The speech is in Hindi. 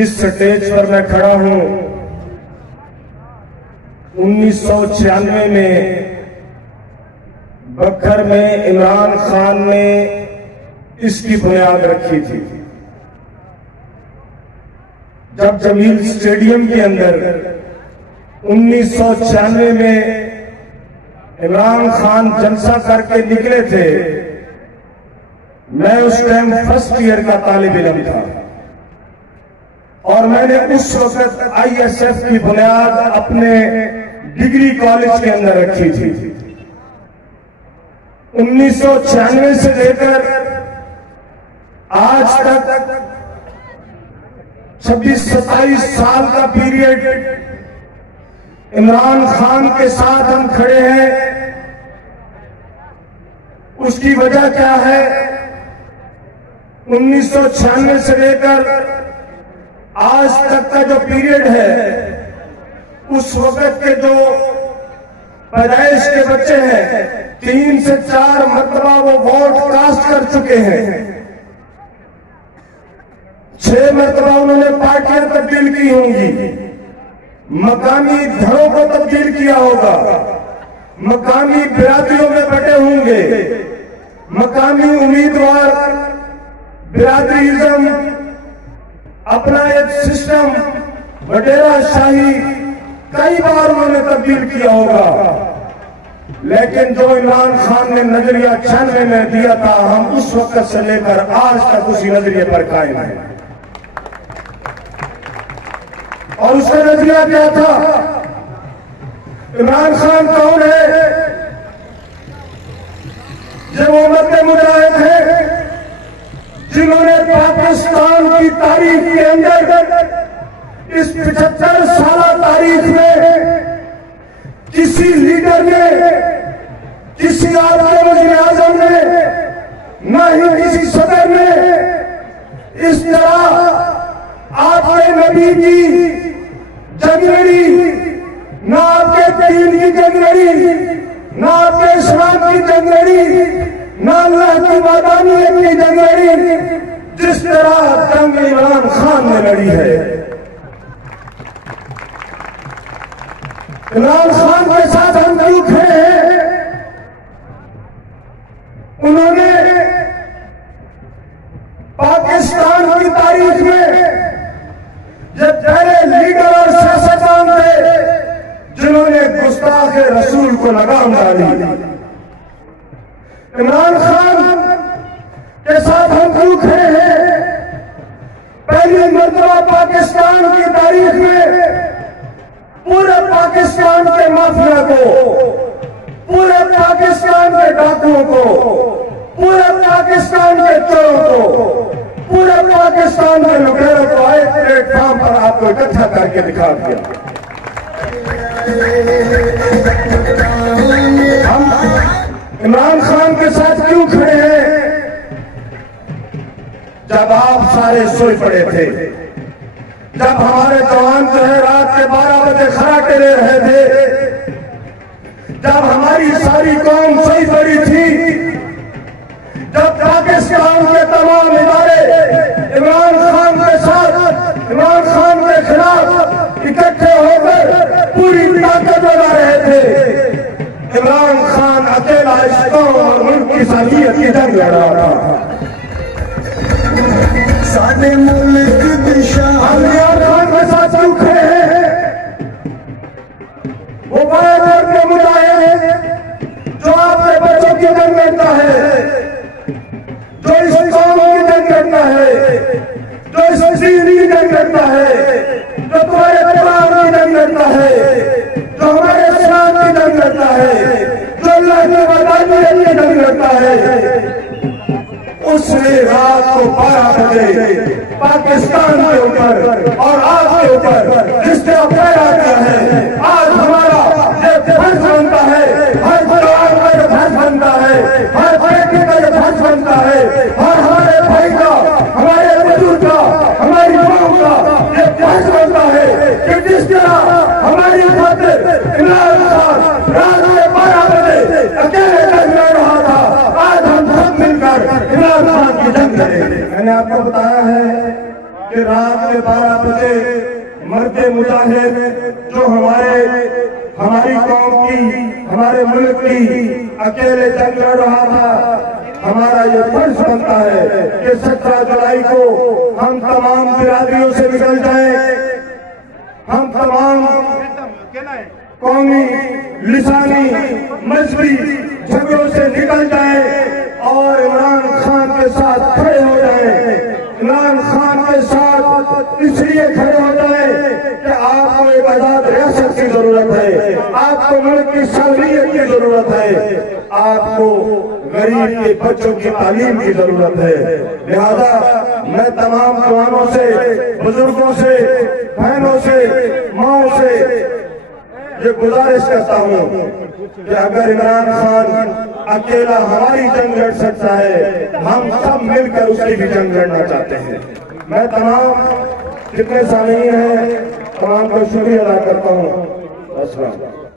जिस स्टेज पर मैं खड़ा हूं 1996 में बखर में इमरान खान ने इसकी बुनियाद रखी थी। जब जमील स्टेडियम के अंदर 1996 में इमरान खान जलसा करके निकले थे, मैं उस टाइम फर्स्ट ईयर का तालिब इल्म था और मैंने उस वक्त ISF की बुनियाद अपने डिग्री कॉलेज के अंदर रखी थी। 1996 से लेकर आज तक 26-27 साल का पीरियड इमरान खान के साथ हम खड़े हैं। उसकी वजह क्या है? 1996 से लेकर आज तक का जो पीरियड है, उस वक्त के जो पैदाइश के बच्चे हैं 3 से 4 मरतबा वो वोट कास्ट कर चुके हैं। 6 मरतबा उन्होंने पार्टियां तब्दील की होंगी, मकामी घरों को तब्दील किया होगा, मकामी बिरादरियों में बटे होंगे, मकामी उम्मीदवार बिरादरीज़म अपना एक सिस्टम वडेरा शाही कई बार उन्होंने तब्दील किया होगा, लेकिन जो इमरान खान ने नजरिया 96 में दिया था, हम उस वक्त से लेकर आज तक उसी नजरिए पर कायम हैं। और उसका नजरिया क्या था? इमरान खान कौन है? जब वो मध्य मुजाहिद थे जिन्होंने पाकिस्तान की तारीख के अंदर इस 75 साल तारीख में किसी लीडर ने, किसी आपके वज़ीर आज़म ने, न ही किसी सदर ने इस तरह आपके नबी की जंग लड़ी, न आपके दीन की जंग लड़ी, न आपके इस्लाम की जंग लड़ी, न अल्लाह की वादानियत की जंग लड़ी, जिस तरह जंग इमरान खान ने लड़ी है। इमरान खान के साथ हम क्यों खड़े हैं? उन्होंने पाकिस्तान की तारीख में जब पहले लीडर और सियासतदान थे जिन्होंने गुस्ताख रसूल को लगाम डाली। इमरान खान के साथ हम क्यों खड़े हैं? पहली मरतबा पाकिस्तान की तारीख में पूरे पाकिस्तान के माफिया को, पूरे पाकिस्तान के डाकुओं को, पूरे पाकिस्तान के चोरों को, पूरे पाकिस्तान के लुटेरों को एक प्लेटफॉर्म पर आपको इकट्ठा करके दिखा दिया। हम इमरान खान के साथ क्यों खड़े हैं? जब आप सारे सोए पड़े थे, जब हमारे जवान जो है रात के 12 बजे खराटे ले रहे थे, जब हमारी सारी कौम सोई पड़ी थी, जब पाकिस्तान के तमाम इदारे इमरान खान के साथ, इमरान खान के खिलाफ इकट्ठे होकर पूरी ताकत लगा रहे थे, इमरान खान अकेला इस कौम और मुल्क की सालियत की जंग लड़ रहा था। सारे मुल्क दिशा हम इमरान खान के साथ क्यों खड़े हैं? वो बड़े दौर के मुजाहिद जो आपके बच्चों की जंग लड़ता है, जो इस कौम की जंग लड़ता है, जो इस दीन की जंग लड़ता है, जो तुम्हारे परिवार की जंग लड़ता है, जो हमारे इस्लाम की जंग लड़ता है, जो अल्लाह की वादानियत की जंग लड़ता है, उसने रात को 12 बजे पाकिस्तान के ऊपर और आपके ऊपर जिसने पैदा किया है, आज हमारा ये फर्ज बनता है, हर परिवार का ये फर्ज बनता है, हर बेटे का ये फर्ज बनता है, हर हमारे भाई का, हमारे बुजुर्ग का, हमारी माँ का ये फर्ज बनता है कि जिस तरह हमारी खातिर इमरान खान रात के 12 बजे अकेले जंग लड़ रहा था, आज हम सब मिलकर इमरान खान की जंग लड़ेंगे। मैंने आपको बताया है कि रात के 12 बजे बचे मरते मुजाहिद जो हमारी कौम की, हमारे मुल्क की अकेले जंग लड़ रहा था, हमारा ये फर्ज बनता है कि 17 जुलाई को हम तमाम बिरादरियों से निकल जाएं, हम तमाम कौमी, लिसानी, मजहबी झगड़ों से निकल जाएं और इमरान खान के साथ खड़े हो जाएं। इमरान खान के साथ इसलिए खड़े हो जाएं कि आपको एक आजाद रियासत की जरूरत है, आपको मुल्क की सालमियत की जरूरत है, आपको गरीब के बच्चों की तालीम की जरूरत है। लिहाजा मैं तमाम जवानों से, बुजुर्गों से, बहनों से, माओ से ये गुजारिश करता हूँ कि अगर इमरान खान अकेला हमारी जंग लड़ सकता है, हम सब मिलकर उसकी भी जंग लड़ना चाहते हैं। मैं तमाम जितने सामीन हैं तमाम का शुक्रिया अदा करता हूँ। अस्सलाम।